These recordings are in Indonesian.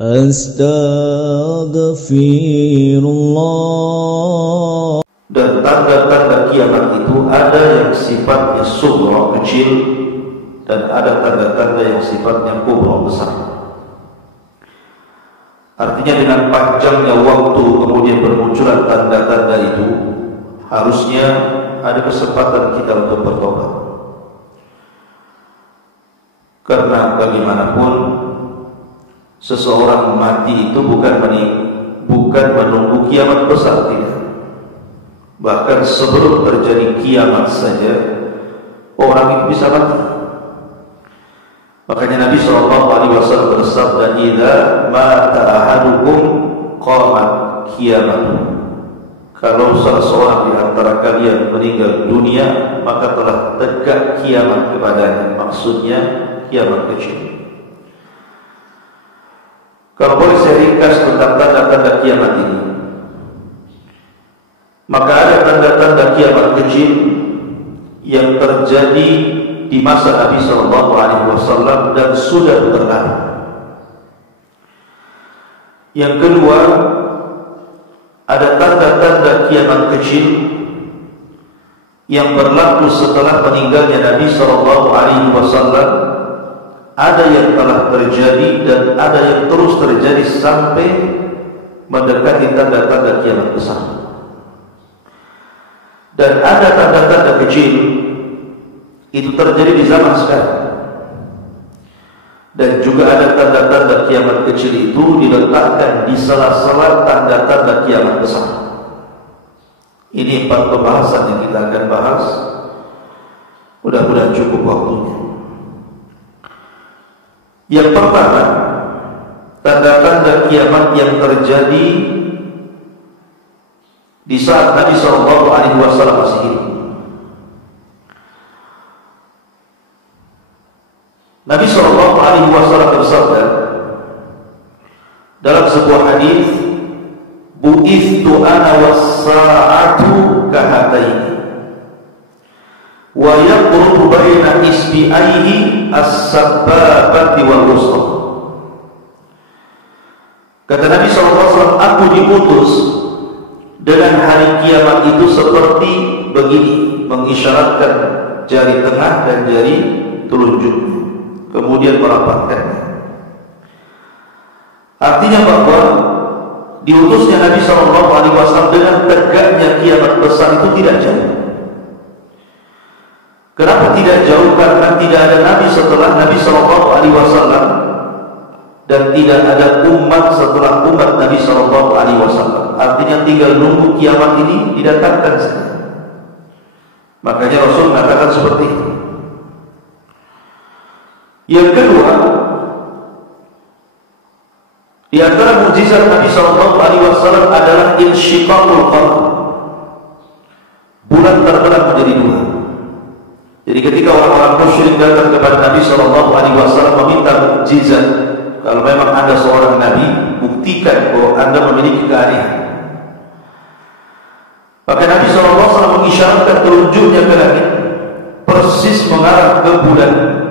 Astaghfirullah. Dan tanda-tanda kiamat itu ada yang sifatnya sughra, kecil, dan ada tanda-tanda yang sifatnya kubra, besar. Artinya dengan panjangnya waktu kemudian bermunculan tanda-tanda itu, harusnya ada kesempatan kita untuk bertobat. Karena bagaimanapun seseorang mati itu bukan menunggu kiamat besar, tidak. Bahkan sebelum terjadi kiamat saja orang itu bisa mati. Makanya Nabi SAW bersabda, "Idza mata ahadukum qamat kiamat." Kalau salah seorang di antara kalian meninggal dunia, maka telah tegak kiamat kepadanya. Maksudnya kiamat kecil. Kalau boleh saya ringkas tentang tanda-tanda kiamat ini, maka ada tanda-tanda kiamat kecil yang terjadi di masa Nabi SAW dan sudah berlalu. Yang kedua, ada tanda-tanda kiamat kecil yang berlaku setelah meninggalnya Nabi SAW. Ada yang telah terjadi dan ada yang terus terjadi sampai mendekati tanda-tanda kiamat besar. Dan ada tanda-tanda kecil itu terjadi di zaman sekarang. Dan juga ada tanda-tanda kiamat kecil itu diletakkan di sela-sela tanda-tanda kiamat besar. Ini 4 pembahasan yang kita akan bahas. Mudah-mudahan cukup waktunya. Yang pertama, tanda-tanda kiamat yang terjadi di saat Nabi SAW masih hidup. Nabi SAW bersabda dalam sebuah hadis, "Bu'ithtu ana was-sa'atu kahataini wa yaqrubu baina isbi'aihi as-sabbabati wal wusta." Kata Nabi SAW, aku diutus dengan hari kiamat itu seperti begini, mengisyaratkan jari tengah dan jari telunjuk, kemudian merapatkannya. Artinya bahwa diutusnya Nabi SAW dengan tegaknya kiamat besar itu tidak jauh. Kenapa tidak jauh? Karena tidak ada Nabi setelah Nabi SAW dan tidak ada umat setelah umat Nabi SAW. Artinya tinggal nunggu kiamat ini didatangkan saja. Makanya Rasul mengatakan seperti itu. Yang kedua, di antara mukjizat Nabi SAW adalah insyiqaqul qamar. Bulan terbelah menjadi 2. Jadi ketika orang-orang musyrik datang kepada Nabi SAW meminta mukjizat, kalau memang Anda seorang Nabi, buktikan bahwa Anda memiliki keanehan. Maka Nabi SAW mengisyaratkan telunjuknya ke langit, persis mengarah ke bulan.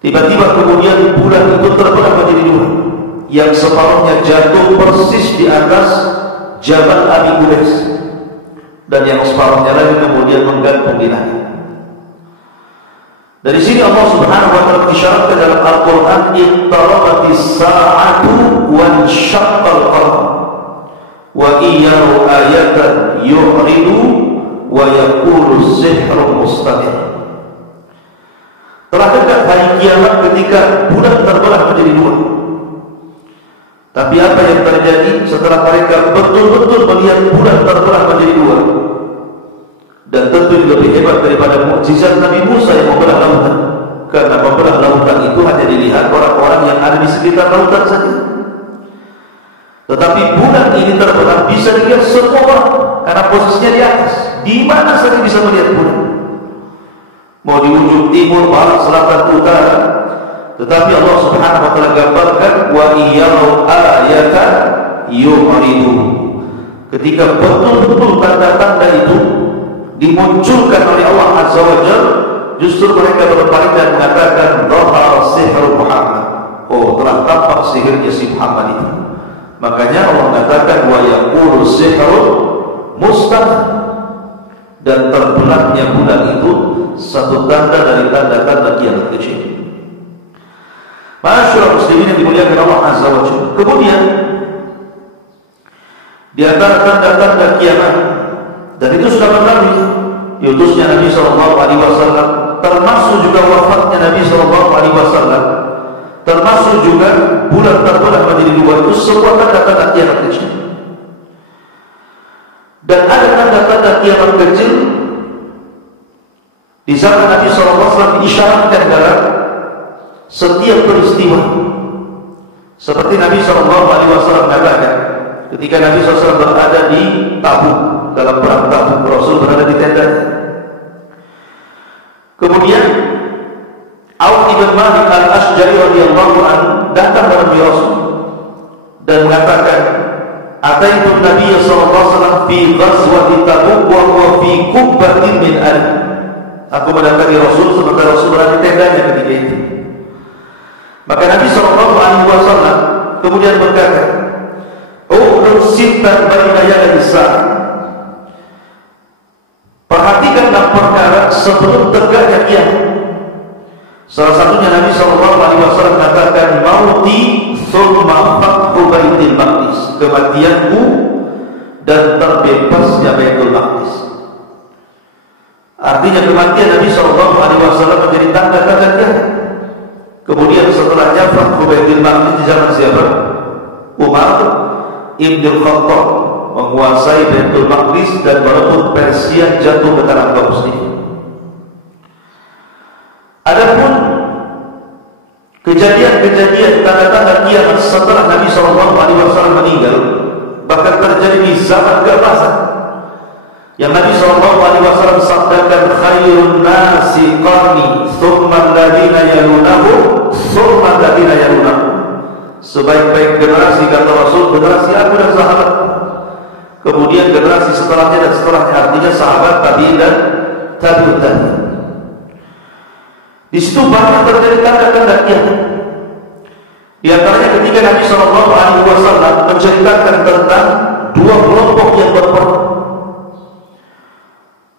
Tiba-tiba kemudian bulan itu terbelah menjadi 2, yang separuhnya jatuh persis di atas Jabal Abi Qubais, dan yang separuhnya lagi kemudian menggantung di langit. Dari sini Allah Subhanahu wa taala mengisyaratkan dalam Al-Qur'an, "Iqtarabatis sa'atu wa insyaqqal qamar wa iyyaru ayatan yu'ridu wa yaqulu sihrun mustamir." Telah dekat hari kiamat ketika bulan terbelah menjadi 2. Tapi apa yang terjadi setelah mereka betul-betul melihat bulan terbelah menjadi 2? Dan tentu lebih hebat daripada mukjizat Nabi Musa yang membelah lautan. Karena membelah lautan itu hanya dilihat orang-orang yang ada di sekitar lautan saja. Tetapi bulan ini terbelah bisa dilihat semua orang, karena posisinya di atas. Di mana saja bisa melihat bulan. Mau di ujung timur, barat, selatan, utara. Tetapi Allah Subhanahu wa taala gambarkan, "Wa iyyaru ayatan yu'ridu." Ketika betul-betul tanda-tanda itu dimunculkan oleh Allah Azza wa Jalla, justru mereka berpaling dan mengatakan, "Dhahara sihru Muhammad." Oh, telah tampak sihir sihirnya si Muhammad itu. Makanya Allah mengatakan wa yaqulu sihrun mustahil, dan terbelahnya bulan itu satu tanda dari tanda-tanda kiamat kecil. Masyaallah muslimin yang dimuliakan Allah Azza wa Jalla. Kemudian di antara tanda-tanda kiamat, dan itu sudah berlalu, diutusnya Nabi SAW, termasuk juga wafatnya Nabi SAW, termasuk juga bulan terbelah menjadi dua, itu semua tanda-tanda kiamat kecil. Dan ada tanda-tanda kiamat kecil di zaman Nabi SAW diisyaratkan dalam setiap peristiwa. Seperti Nabi SAW mengatakan, ketika Nabi SAW berada di Tabuk, dalam perang Tabuk, Rasul berada di tenda. Kemudian Auf ibn Malik al-Ashjari radhiyallahu anhu datang kepada Rasul dan mengatakan, "Ataitu Nabi sallallahu alaihi wasallam fi ghazwati Tabuk wa huwa fi qubbatin min al." Aku mendatangi Rasul sementara Rasul berada di tendanya ketika itu. Maka Nabi sallallahu alaihi wasallam kemudian berkata, "Ursitan baina yaday sa'ah." Perhatikanlah perkara sebelum tegaknya kiamat. Salah satunya Nabi SAW katakan, "Mauti thumma fathu Baitul Maqdis." Kematianku dan terbebasnya Baitul Maqdis. Artinya kematian Nabi SAW menjadi tanda-tanda kiamat. Kemudian setelahnya fathu Baitul Maqdis di zaman siapa? Umar Ibn Khattab menguasai Baitul Maqdis dan merebut Persia, jatuh ke tangan kaum muslimin. Adapun kejadian-kejadian tanda-tanda kiamat setelah Nabi SAW meninggal, bahkan terjadi di zaman keemasan yang Nabi SAW sabdakan, "Khairun nasi qarni, thumma alladhina yalunahum, thumma alladhina yalunahum." Sebaik-baik generasi, kata Rasul, generasi aku dan sahabat. Kemudian generasi setelahnya dan setelahnya, artinya sahabat, tabi'in dan tabi'ut tabi'in. Di situ banyak terjadi tanda-tanda kiamat. Di antaranya ketika Nabi SAW menceritakan tentang dua kelompok yang berperang.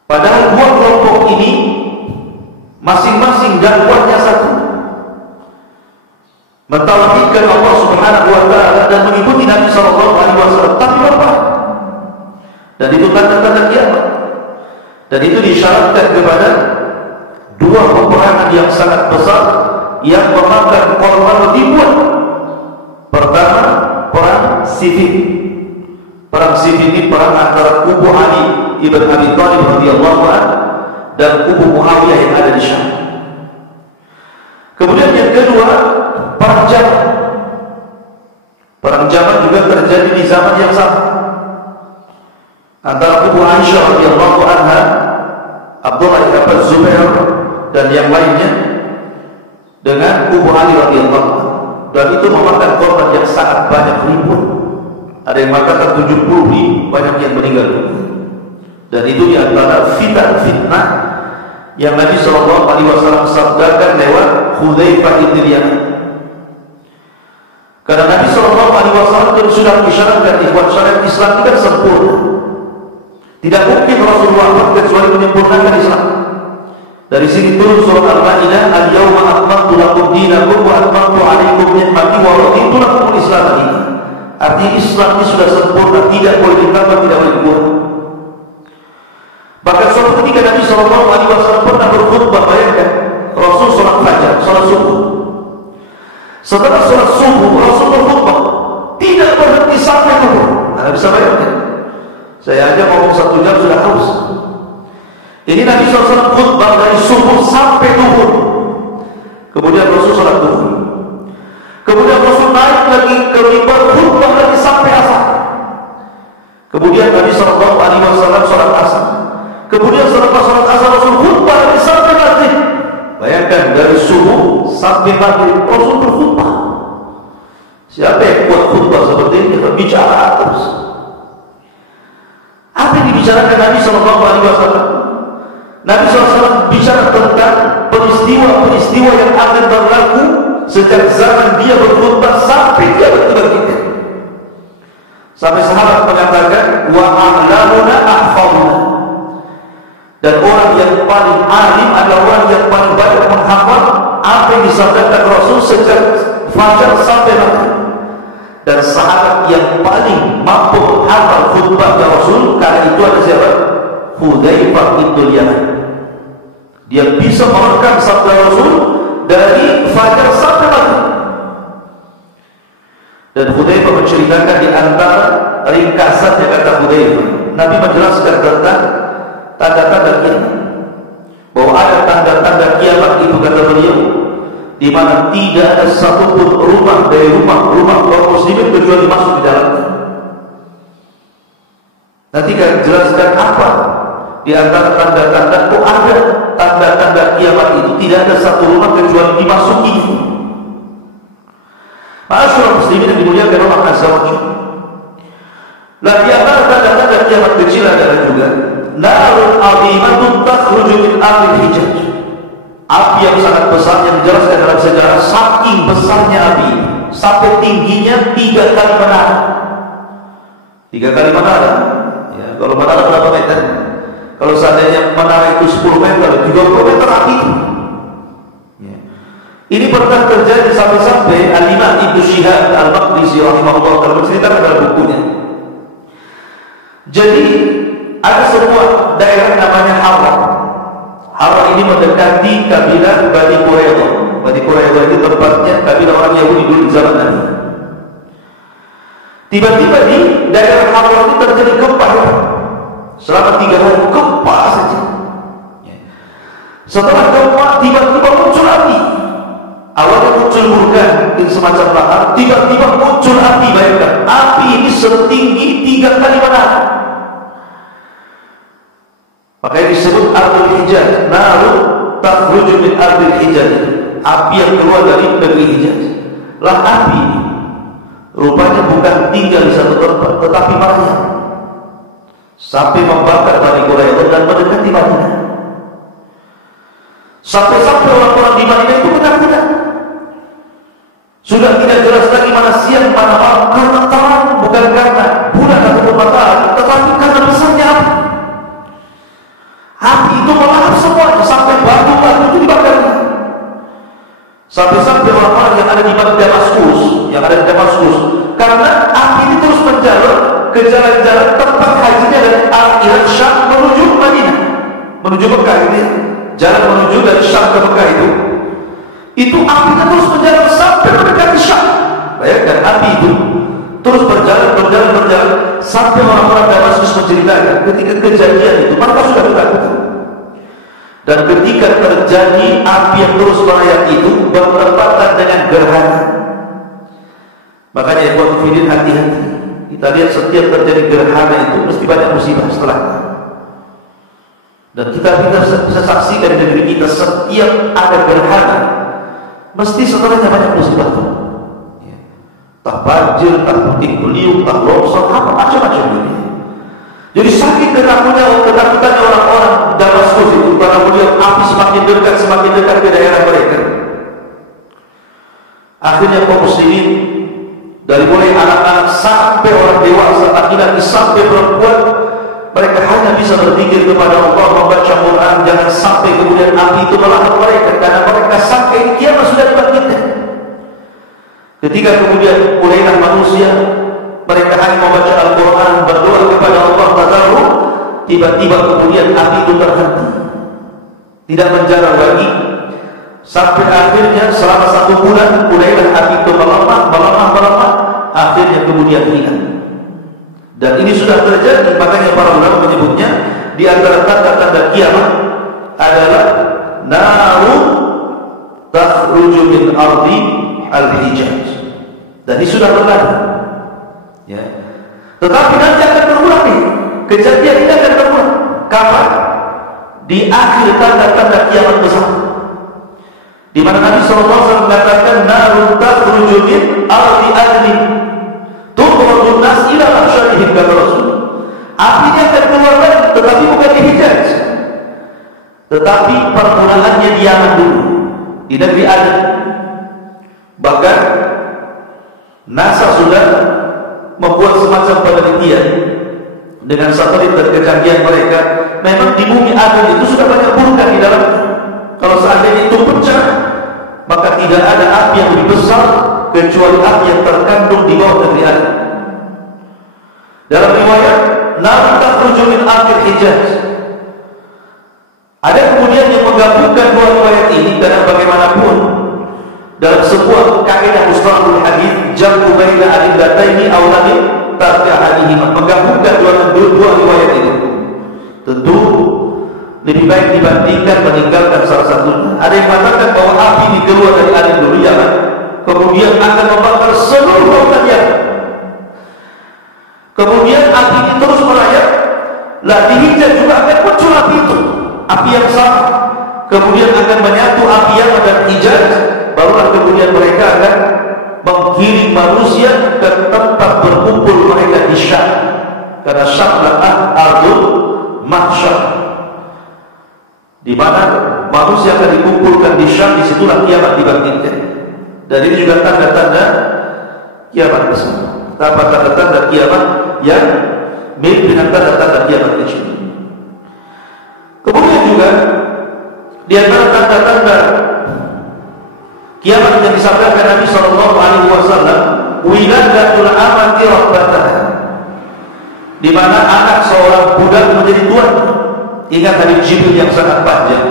Padahal dua kelompok ini masing-masing dakwahnya satu, mentauhidkan Allah Subhanahu wa taala dan mengikuti Nabi SAW, tapi berperang. Dan itu tanda-tanda kiamat. Dan itu disyaratkan kepada dua peperangan yang sangat besar yang memakan korban ribuan. Pertama, perang Siffin. Perang Siffin ini perang antara kubu Ali ibn Abi Thalib radhiyallahu anhu dan kubu Muawiyah yang ada di Syam. Kemudian yang kedua, perang Jamal. Perang Jamal juga terjadi di zaman yang sama antara kubu Aisyah radhiyallahu anha, Abdullah bin Zubair dan yang lainnya dengan kubu Ali radhiyallahu anhu, dan itu memakan korban yang sangat banyak, ribuan. Ada yang mengatakan 70 ribu, banyak yang meninggal. Dan itu di antara fitnah yang Nabi SAW sabdakan lewat Hudzaifah bin Yaman. Karena Nabi SAW sudah mengisyaratkan ikhwan syariat Islam tidak sempurna. Tidak mungkin Rasulullah kecuali menyempurnakan Islam. Dari sini turun surat Al-Maidah, "Al-yawma akmaltu lakum dinakum wa atmamtu 'alaikum ni'mati wa raditu lakum al-Islam dinan." Artinya Islam ini sudah sempurna, tidak boleh ditambah, tidak boleh dikurang. Bahkan suatu ketika Nabi SAW pernah berkhutbah, bayangkan, Rasul sholat fajar, sholat subuh. Setelah sholat subuh, Rasul berkhutbah, tidak berhenti sampai zuhur. Anda bisa bayangkan, saya aja ngomong 1 jam sudah haus. Ini Nabi SAW khutbah dari subuh sampai zuhur. Kemudian Rasul sholat zuhur. Kemudian Rasul naik lagi ke mimbar, khutbah lagi sampai asar. Kemudian Nabi SAW sholat asar. Kemudian setelah sholat asar Rasul khutbah lagi sampai maghrib. Bayangkan dari subuh sampai maghrib Rasul berkhutbah. Siapa yang buat khutbah seperti ini? Berbicara terus. Apa yang dibicarakan Nabi SAW? Nabi SAW bicara tentang peristiwa-peristiwa yang akan berlaku sejak zaman dia berkhutbah sampai dia sampai mati. Dan sahabat yang paling mampu menghafal khutbahnya Rasul karena itu ada siapa? Hudzaifah bin Yaman. Dia bisa merekam sabda Rasul dari fajar sampai mati. Dan Hudzaifah menceritakan di antara ringkasannya, kata Hudzaifah, Nabi menjelaskan tentang tanda-tanda kiamat, bahwa ada tanda-tanda kiamat itu, kata beliau, di mana tidak ada satupun rumah dari rumah kaum muslimin kecuali masuk di dalamnya. Nanti kan jelaskan apa di antara tanda-tanda. Oh, ada tanda-tanda kiamat itu tidak ada satu rumah kecuali dimasuki. Ma'asyiral muslimin yang dimuliakan Allah Azza wa Jalla. Nah, di antara tanda-tanda kiamat kecil adalah juga narun 'azimatun takhruju min ahlil Hijaz. Api yang sangat besar yang dijelaskan dalam sejarah, saking besarnya api sampai tingginya 3 kali menara. 3 kali menara. Ya, kalau menara berapa meter? Kalau seandainya menara itu 10 meter, 30 meter api itu. Ya. Ini pernah terjadi sampai Al-Imam Ibnu Syihab Al-Maqdisi rahimahullah taala menceritakan dalam bukunya. Jadi ada sebuah daerah namanya Harra. Harra ini mendekati kabilah Bani Quraidah. Bani Quraidah itu tempatnya kabilah orang Yahudi dulu di zaman Nabi. Tiba-tiba di daerah Harra ini terjadi gempa. Selama 3 hari gempa saja. Setelah gempa tiba-tiba muncul api. Awalnya muncul vulkan semacam lahar, tiba-tiba muncul api. Bayangkan, api ini setinggi 3 kali menara. Makanya disebut Ardul Hijaz, naru takhruju min Ardul Hijaz, api yang keluar dari negeri Hijaz. Lah api ini rupanya bukan tinggal di satu tempat, tetapi merayap sampai membakar Bani Quraidah dan mendekati Madinah. Sampai-sampai orang-orang di Madinah itu benar-benar sudah tidak jelas lagi mana siang mana malam, karena terang, bukan karena bulan ataupun matahari, tetapi karena besarnya api. Api itu melahap semuanya, sampai batu-batu itu dibakar. Sampai-sampai orang-orang yang ada di Damaskus, karena api itu terus menjalur ke jalan-jalan tempat hajinya dari Al-Iraq Syam menuju Madinah, menuju Mekah ini, jalan menuju dari Syam ke Mekah itu apinya terus menjalar sampai mendekati Syam. Bayangkan api itu terus berjalan sampai orang-orang Damaskus menceritakan ketika kejadian itu mereka sudah ketakutan. Dan ketika terjadi api yang terus merayap itu bertepatan dengan gerhana. Makanya ikhwan fillah, hati-hati. Kita lihat setiap terjadi gerhana itu mesti banyak musibah setelahnya. Dan kita bisa saksikan di negeri kita setiap ada gerhana mesti setelahnya banyak musibah itu. Tak banjir, tak puting beliung, tak longsor, apa macam-macam ini. Jadi saking ketakutannya orang-orang Damaskus itu, karena melihat api semakin dekat ke daerah mereka. Akhirnya kaum muslimin dari mulai anak-anak sampai orang dewasa, laki-laki sampai perempuan, mereka hanya bisa berzikir kepada Allah, membaca Quran. Jangan sampai kemudian api itu melahap mereka, karena mereka sangka ini kiamat sudah dibangkitkan. Ketika kemudian mulailah manusia, mereka hanya membaca Al-Quran, berdoa kepada Allah tadarruk, tiba-tiba kemudian api itu terhenti, tidak menjalar lagi, sampai akhirnya selama 1 bulan mulailah api itu melemah, akhirnya kemudian hilang. Dan ini sudah terjadi. Makanya para ulama menyebutnya di antara tanda-tanda kiamat adalah naru takhruju min ardi al-Hijaz. Dan ini sudah berlalu. Ya. Tetapi nanti akan berulang nih. Kejadian ini akan berulang. Kapan? Di akhir tanda-tanda kiamat besar. Di mana Nabi SAW mengatakan narun takhruju min ardi adli tukhrijun nas ila mahsyarihim, kata Rasul. Apinya akan keluar lagi, tetapi bukan di Hijaz, tetapi permulaannya di Yaman dulu, di negeri Aden. Bahkan NASA sudah membuat semacam penelitian dengan satelit dan kecanggihan mereka. Memang di bumi Aden itu sudah banyak vulkan di dalamnya. Kalau seandainya itu pecah, maka tidak ada api yang lebih besar kecuali api yang terkandung di bawah negeri Aden. Dalam riwayat, la takhruju min akhir Hijaz. Ada kemudian yang menggabungkan dua riwayat ini, karena bagaimanapun dalam sebuah kaidah mustalahul hadis, jam'u baina adillataini aw lam tarja'ihima, menggabungkan dua riwayat itu tentu lebih baik dibandingkan meninggalkan salah satunya. Ada yang mengatakan bahwa api ini keluar dari Aden dulu, ya kan? Kemudian akan membakar seluruh lautan Yaman. Kemudian api ini terus merayap, lah di Hijaz juga akan muncul api itu, api yang sama. Kemudian akan menyatu api Yaman dan Hijaz, barulah kemudian mereka akan menggiring manusia ke tempat berkumpul mereka di Syam. Karena Syam adalah ardul mahsyar, di mana manusia akan dikumpulkan di Syam. Disitulah kiamat dibangkitkan. Dan ini juga tanda-tanda kiamat besar. Apa tanda-tanda kiamat yang mirip dengan tanda-tanda kiamat kecil. Kemudian juga di antara tanda-tanda kiamat yang disabdakan Nabi Sallallahu Alaihi Wasallam, wiladatul amati rabbatah, di mana anak seorang budak menjadi tuan. Ingat hadis Jibril yang sangat panjang.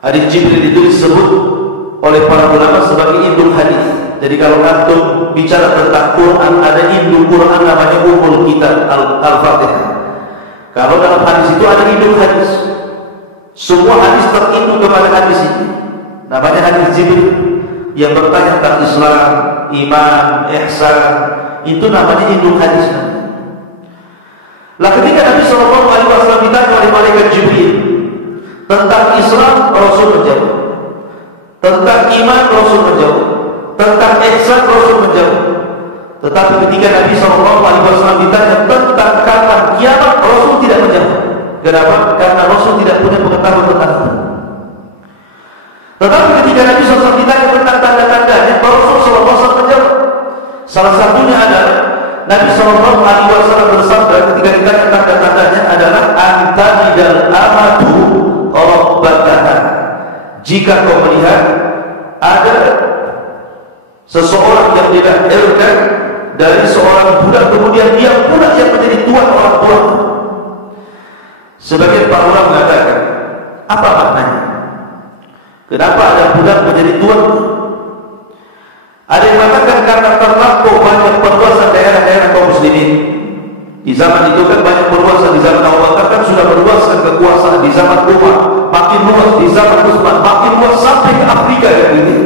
Hadis Jibril itu disebut oleh para ulama sebagai induk hadis. Jadi kalau antum bicara tentang Quran, ada induk Quran namanya Ummul Kitab Al-Fatihah. Kalau dalam hadis itu ada induk hadis. Semua hadis terinduk kepada hadis ini. Namanya hadis Jibril yang bertanya tentang Islam, iman, ihsan. Itu namanya induk hadis. Lah ketika Nabi Sallallahu Alaihi Wasallam ditanya oleh malaikat Jibril tentang Islam, Rasul menjawab. Tentang iman, Rasul menjawab. Tentang ihsan, Rasul menjawab. Tetapi ketika Nabi Sallallahu Alaihi Wasallam ditanya tentang kapan kiamat, Rasul tidak menjawab. Kenapa? Karena Rasul tidak punya pengetahuan tentang itu. Tetapi ketika Nabi SAW ditanya tentang tanda-tandanya, Rasul SAW menjawab. Salah satunya adalah Nabi SAW bersabda ketika ditanya tanda-tandanya adalah antadidal amatu rabbataha. Jika kau melihat ada seseorang yang dilahirkan dari seorang budak, kemudian dia pula yang menjadi tuan orang tua. Sebagian para ulama mengatakan, apa maknanya? Kenapa ada budak menjadi tuan? Ada yang mengatakan karena terlampau banyak perluasan daerah-daerah kaum muslimin. Di zaman itu kan banyak perluasan. Di zaman Abu Bakar kan sudah berluaskan kekuasaan. Di zaman Umar makin luas. Di zaman Utsman makin luas sampai ke Afrika yang ini.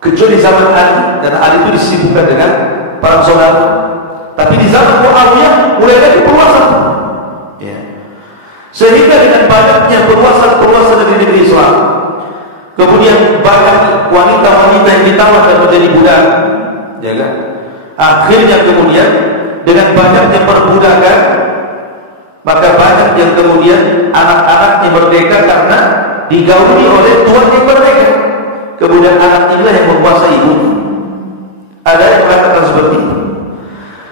Kecuali zaman Ali, karena Ali itu disibukkan dengan perang saudara. Tapi di zaman Muawiyah mulai dari perluasan. Ya. Sehingga dengan banyaknya perluasan dari negeri Islam, kemudian banyak wanita-wanita yang ditawar dan menjadi budak, ya kan? Akhirnya kemudian dengan banyaknya perbudakan, maka banyak yang kemudian anak-anaknya merdeka karena digauli oleh tuan yang merdeka. Kemudian anak inilah yang menguasai ibu. Ada yang mengatakan seperti itu.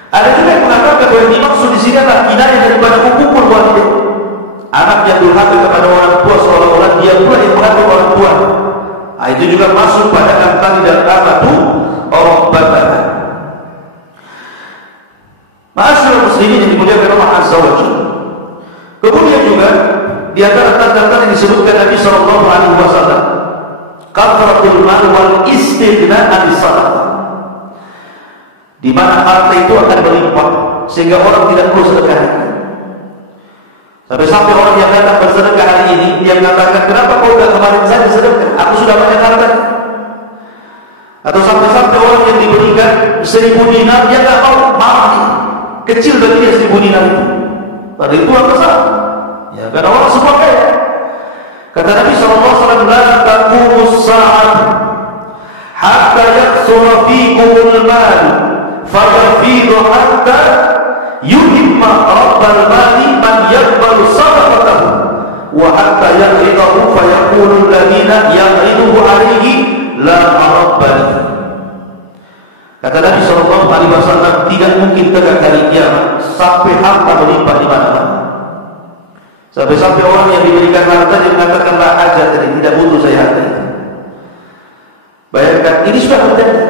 Ada juga yang mengatakan bahwa yang dimaksud di sini adalah kinayah daripada hukukul walidain. Anak yang durhaka kepada orang tua seolah-olah dia pula yang mengatur orang tua. Nah, itu juga masuk pada antara dan amatu rabbataha. Ma'asyiral muslimin yang dimuliakan Allah Azza wa Jalla. Kemudian juga di antara tanda-tanda yang disebutkan Nabi Sallallahu Alaihi Wasallam, kathratul mal wal istighna anis sadaqah, di mana harta itu akan berlimpah sehingga orang tidak perlu sedekah. Sampai orang yang datang bersedekah hari ini, dia mengatakan, kenapa kau tidak kemarin saja sedekah? Aku sudah banyak harta. Atau sampai orang yang diberikan 1000 dinar, dia tidak mau, marah nih. Kecil bagi dia 1000 dinar itu. Padahal itu yang besar. Ya, karena orang semua kaya. Kata Nabi SAW, la taqumus sa'at hatta yaksura fikumul mal fayafidu hatta yuhimma rabbal mali man yakbalu sadaqatahu wa hatta yaqidahu fayaqulu alladhina yaqiduhu alaihi la rabbal. Kata Nabi SAW, tidak mungkin tegak hari kiamat sampai harta berlimpah di mana-mana. Sampai orang yang diberikan harta dia mengatakan la hajat, tidak butuh saya harta itu. Bayangkan, ini sudah terjadi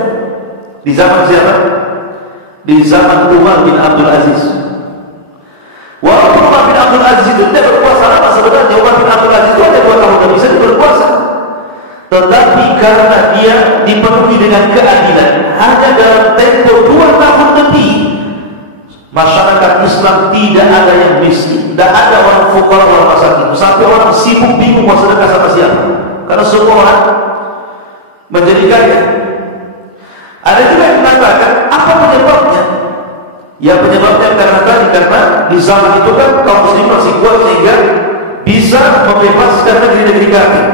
di zaman siapa? Di zaman Umar bin Abdul Aziz. Walaupun Umar bin Abdul Aziz itu tidak berkuasa lama sebenarnya. Umar bin Abdul Aziz itu ada 2 tahun dan bisa berkuasa. Tetapi karena dia dipenuhi dengan keadilan, hanya dalam tempo 2 tahun lebih, masyarakat Islam tidak ada yang miskin, tidak ada orang fuqara, orang masakin, sampai orang sibuk bingung mau sedekah sama siapa, karena semua orang menjadi kaya. Ada juga yang mengatakan, apa penyebabnya? Ya penyebabnya karena di zaman itu kan kaum muslim masih kuat sehingga bisa membebaskan negeri-negeri kafir,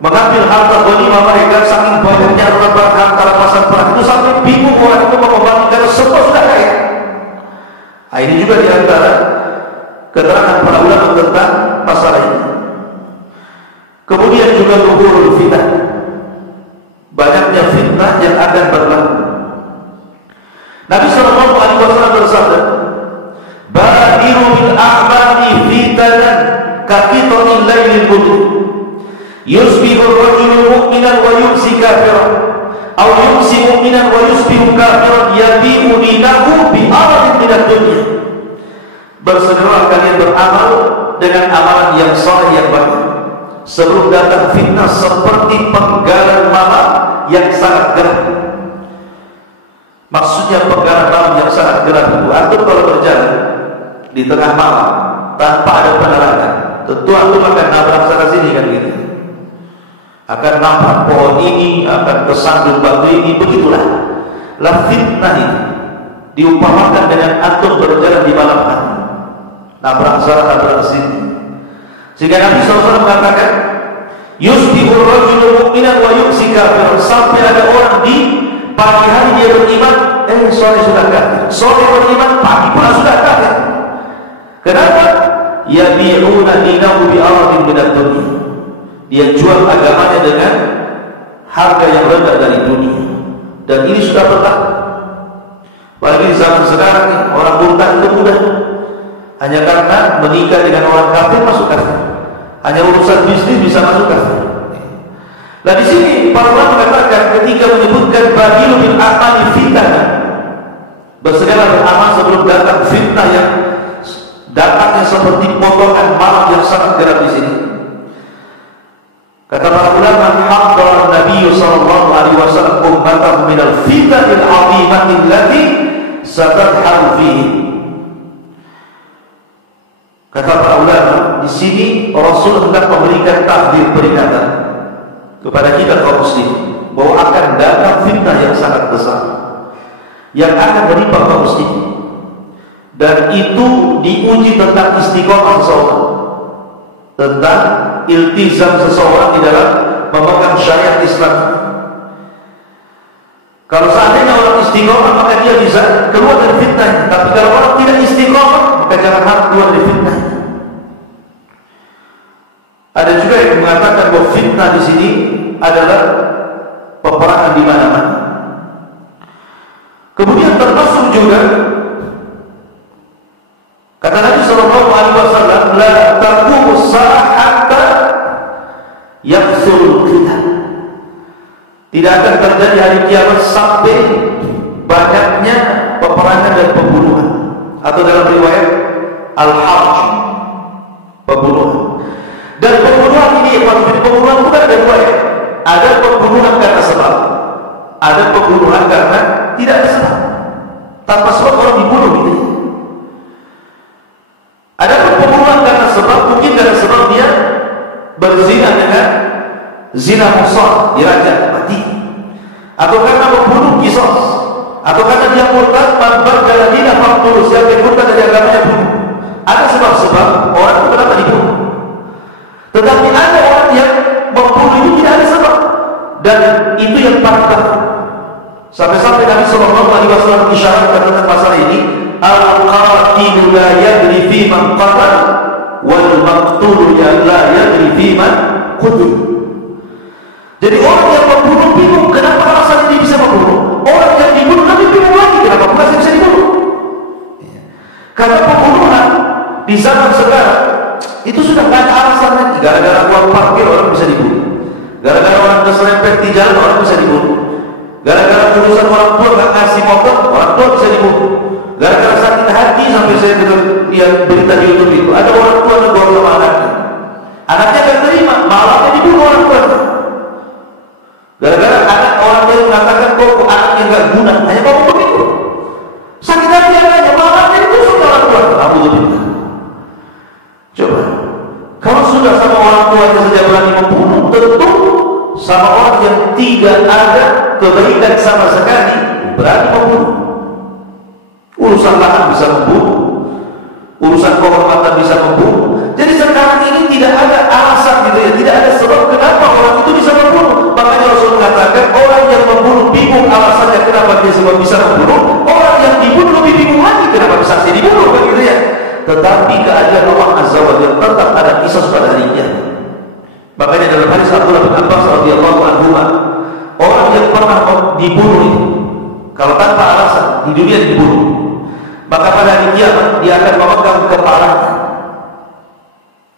mengambil harta ghanimah mereka. Saking banyaknya harta rampasan perang itu sampai bingung orang itu mau membagi karena semua sudah kaya. Nah, ini juga diantara keterangan para ulama tentang masalah ini. Kemudian juga zuhurul fitnah, banyaknya fitnah yang akan berlaku. Nabi sallallahu alaihi wasallam bersabda, "Badiru bil a'mali fitanan kaqitul lailil budr. Yusbihu ar-rajulu mu'minan wa yumsi kafiran, aw yumsi mu'minan wa yusbihu kafiran yabi'u dinahu bi aradin minad dunya." Bersegeralah kalian beramal dengan amalan yang saleh yang baik sebelum datang fitnah seperti penggalan malam yang sangat gelap. Maksudnya penggalan malam yang sangat gelap itu, antum kalau berjalan di tengah malam tanpa ada penerangan, tentu antum akan nabrak sana sini kan gitu, akan nampak pohon ini, akan kesandung batu ini, begitulah. Lah fitnah ini diumpamakan dengan antum berjalan di malam hari, nabrak sana nabrak sini. Sehingga Nabi SAW mengatakan, "Yusbihur rajulu mu'minan wa yumsi kafiran." Sampai ada orang di pagi hari dia beriman, sore sudah kafir. Sore beriman, pagi pula sudah kafir. Kenapa? Yabi'una dinahu bi aradin minad dunya. Dia jual agamanya dengan harga yang rendah dari dunia. Dan ini sudah berlaku. Apalagi zaman sekarang nih, orang buta itu mudah. Hanya karena menikah dengan orang kafir masuk kafir. Hanya urusan bisnis bisa masuk kafir. Nah di sini para ulama mengatakan ketika menyebutkan badilu bil a'mali fitnah, bersegeralah beramal sebelum datang fitnah yang datangnya seperti potongan malam yang sangat gelap di sini. Kata para ulama, haddara Nabi sallallahu alaihi wasallam ummatahu min al-fitanil 'azimati allati satadharu fihi. Kata para ulama, di sini Rasul hendak memberikan takdir peringatan kepada kita kaum muslim bahwa akan datang fitnah yang sangat besar yang akan menimpa kaum muslim, dan itu diuji tentang istiqomah seseorang, tentang iltizam seseorang di dalam memegang syariat Islam. Kalau seandainya orang istiqomah maka dia bisa keluar dari fitnah, tapi kalau orang tidak istiqomah maka jangan harap keluar dari fitnah. Ada juga yang mengatakan bahwa fitnah di sini adalah peperangan di mana-mana. Kemudian termasuk juga kata Nabi sallallahu alaihi wasallam, la taqumu as-saa'ah hatta yaqsul qital. Tidak akan terjadi hari kiamat sampai banyaknya peperangan dan pembunuhan, atau dalam riwayat al-harj, pembunuhan. Dan pembunuhan ini, pembunuhan bukan ada dua ya. Ada pembunuhan karena sebab, ada pembunuhan karena tidak ada sebab. Tanpa sebab orang dibunuh gitu. Ada pembunuhan karena sebab, mungkin karena sebab dia berzina dengan zina muhsan, dirajam mati, atau karena membunuh kisos, atau karena dia murtad, man badala dinahu faqtuluh, siapa yang murtad dari agamanya bunuh. Ada sebab-sebab orang itu kenapa dibunuh. Tetapi ada orang yang membunuh itu tidak ada sebab, dan itu yang paling bahaya. Sampai-sampai Nabi sallallahu alaihi wasallam isyaratkan tentang masalah ini, al-qatilu la yadri fi man qatal wal maqtulu la yadri fi man qutil. Jadi orang yang membunuh bingung kenapa alasan ini bisa membunuh. Orang yang dibunuh lebih bingung lagi kenapa bukan bisa dibunuh. Karena pembunuhan di zaman sekarang itu sudah tidak ada alasannya. Gara-gara uang parkir orang bisa dibunuh, Gara-gara orang keserempet di jalan, orang bisa dibunuh. Gara-gara urusan orang tua nggak ngasih motor, orang tua bisa dibunuh. Gara-gara sakit hati, sampai saya dengar yang berita di YouTube itu, ada orang tua negor sama anaknya. Anaknya nggak terima, malamnya dibunuh orang tua. Gara-gara anak orang tua mengatakan kok anaknya nggak guna, hanya kamu begitu. Sakit hati anaknya, malamnya ditusuk orang tua. Alhamdulillah. Coba, kalau sudah sama orang tuanya saja berani membunuh, tentu sama orang yang tidak ada kebaikan sama sekali berani membunuh. Urusan lahan bisa membunuh, urusan kehormatan bisa membunuh. Jadi sekarang ini tidak ada alasan gitu ya, tidak ada sebab kenapa orang itu bisa membunuh. Makanya Rasul mengatakan orang yang membunuh bingung alasannya kenapa dia sebab bisa membunuh. Orang yang dibunuh lebih bingung lagi kenapa bisa dibunuh, begitu ya. Tetapi keadaan Allah Azza wa Jalla tetap ada kisah pada harinya. Makanya dalam hadis Abdullah bin Abbas radhiyallahu anhu, orang yang pernah dibunuh itu, kalau tanpa alasan di dunia dibunuh, maka pada hari kiamat dia akan memegang kepalanya.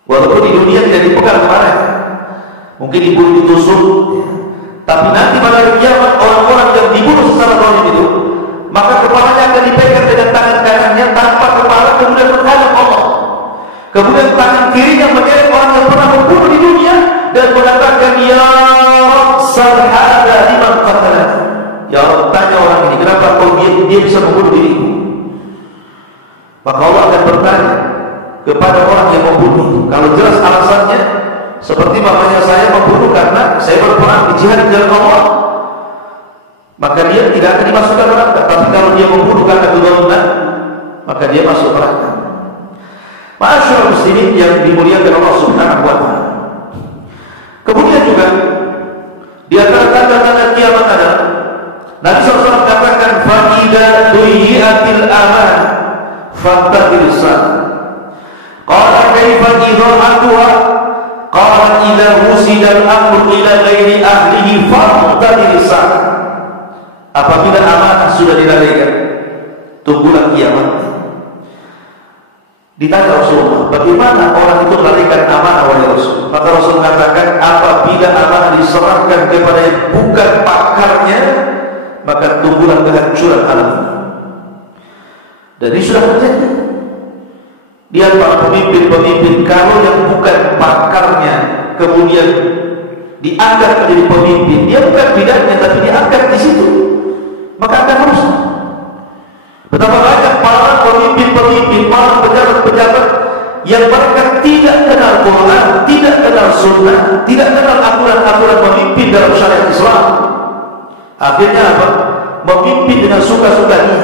Walaupun di dunia tidak dipegang kepalanya, mungkin dibunuh ditusuk, tapi nanti pada hari kiamat orang-orang yang dibunuh secara zalim itu, maka kepalanya akan dipegang dengan tangan kanannya tanpa kepala, kemudian menghadap Allah. Kemudian tangan kirinya menyeret orang yang pernah membunuh di dunia dan mengatakan, ya Rabbal hada liman qatala. Ya Allah, tanya orang ini, kenapa kau dia bisa membunuh diriku? Maka Allah akan bertanya kepada orang yang membunuh. Kalau jelas alasannya, seperti makanya saya membunuh karena saya berperang di jihad di jalan Allah, maka dia tidak akan dimasukkan neraka. Tapi kalau dia membunuh karena kezaliman, maka dia masuk neraka. Ma'asyiral muslimin yang dimuliakan Allah Subhanahu wa taala. Kemudian juga di antara tanda-tanda kiamat adalah Nabi SAW katakan, fa idza duyiatil aman fattabil sa'ah. Qala kaifa idha'atuha? Qala idza wusida al-amru ila ghairi ahlihi fattabil sa'ah. Apabila amanah sudah dilalaikan, tunggulah kiamat. Ditanya Rasulullah, bagaimana orang itu melalaikan amanah wahai Rasul? Maka Rasul mengatakan, apabila amanah diserahkan kepada yang bukan pakarnya, maka tunggulah kehancuran alam ini. Dan ini sudah terjadi. Dia para pemimpin-pemimpin, kalau yang bukan pakarnya kemudian diangkat menjadi pemimpin, dia bukan bidangnya tapi diangkat di situ, maka akan rusak. Betapa banyak para pemimpin-pemimpin, para pejabat-pejabat yang mereka tidak kenal Quran, tidak kenal Sunnah, tidak kenal aturan-aturan memimpin dalam syariat Islam. Akhirnya apa? Memimpin dengan suka-sukanya,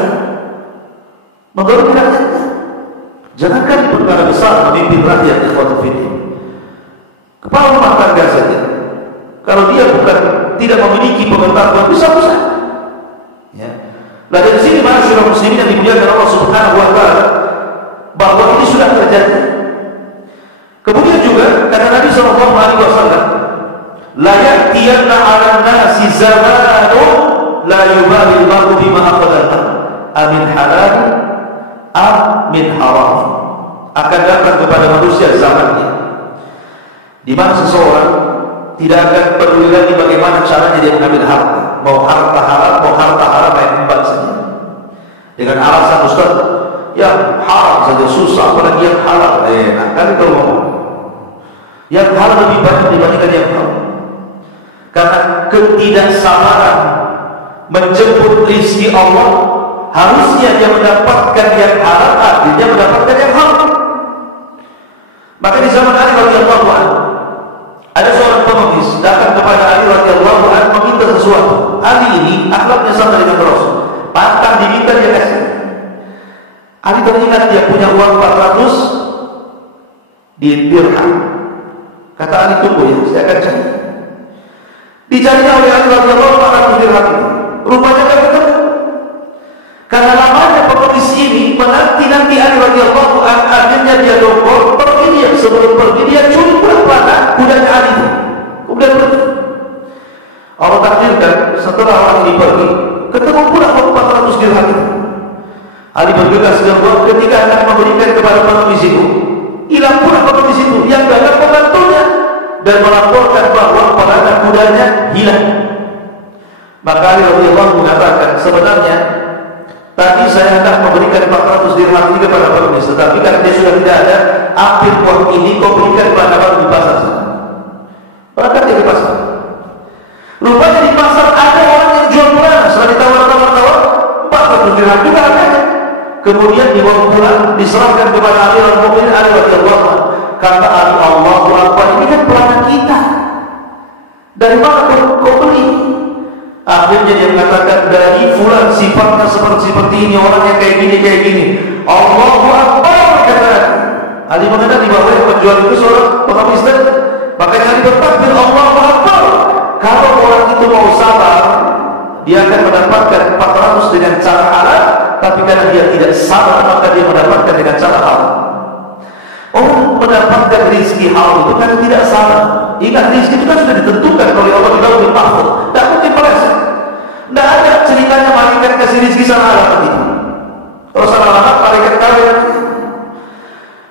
menurut rakyatnya. Jangankan di perkara besar memimpin rakyat, ikhwatu fillah. Kepala rumah tangga saja, kalau dia bukan tidak memiliki pengetahuan, bisa-bisa. Ya. Nah dari sini masyarakat muslimin yang dimuliakan Allah Subhanahu wa taala, bahwa ini sudah terjadi. Kemudian juga kata Nabi sallallahu alaihi wasallam, la ya'tiyanna 'alan nasi zamanun la yubali al-mar'u bima akhadha amin halal am min haram. Akan datang kepada manusia zamannya di mana seseorang tidak akan peduli lagi bagaimana caranya dia mengambil harta, mau harta halal, mau harta haram, main empat saja. Dengan alasan Ustaz, yang haram saja susah, apalagi yang halal. Nah kali kalau ngomong, yang halal lebih banyak dibandingkan yang haram. Karena ketidaksabaran menjemput rezeki Allah, harusnya dia mendapatkan yang halal, artinya mendapatkan yang haram. Maka di zaman Ali radhiyallahu anhu, ada seorang pengemis datang kepada Ali radhiyallahu anhu meminta sesuatu. Ali ini akhlaknya sama dengan Rasul, pantang diminta dia kasih. Ali teringat dia punya uang 400 dirham. Kata Ali, tunggu ya, saya akan cari. Dicarinya oleh Ali radhiyallahu anhu 400 dirham itu. Rupanya tidak ketemu. Karena lamanya pengemis ini menanti-nanti Ali radhiyallahu anhu, akhirnya dia dongkol, pergi dia. Sebelum pergi dia curi pelan-pelan kudanya Ali. Kemudian pergi. Allah takdirkan setelah orang ini pergi, ketemu pula uang 400 dirham itu. Ali bergegas dengan uang ketika akan memberikan kepada pengemis itu. Hilang pula pengemis itu, yang gagal membantunya. dan melaporkan bahwa pelana kudanya hilang. Maka Ali radhiyallahu mengatakan, sebenarnya tadi saya hendak memberikan 400 dirham ini kepada pengemis, tetapi karena dia sudah tidak ada, ambil uang ini kau berikan pelana baru di pasar sana. Berangkat dia di pasar. Rupanya di pasar ada orang yang jual pelana, setelah ditawar-tawar 400 dirham juga ada. Kemudian dibawa pulang, diserahkan kepada Ali radhiyallahu anhu. Kata Ali, Allahu Akbar, ini kan pelana kita. Dari mana kau beli? Akhirnya dia mengatakan, dari fulan sifatnya seperti ini, orangnya kayak gini. Allahu Akbar, kata Ali. Mengenal di bawah yang menjual itu seorang pengemis tadi. Makanya Ali bertakbir, Allahu Akbar. Kalau orang itu mau sabar, dia akan mendapatkan 400 dengan cara halal. Tapi karena dia tidak sabar, maka dia mendapatkan dengan cara halal. Orang mendapatkan rizki halal itu karena tidak sabar. Ingat, rizki itu kan sudah ditentukan oleh Allah di dalam mahfuz. Tidak mungkin meleset. Tidak ada ceritanya malaikat kasih rizki salah alamat itu. Kalau salah alamat, malaikat kawin.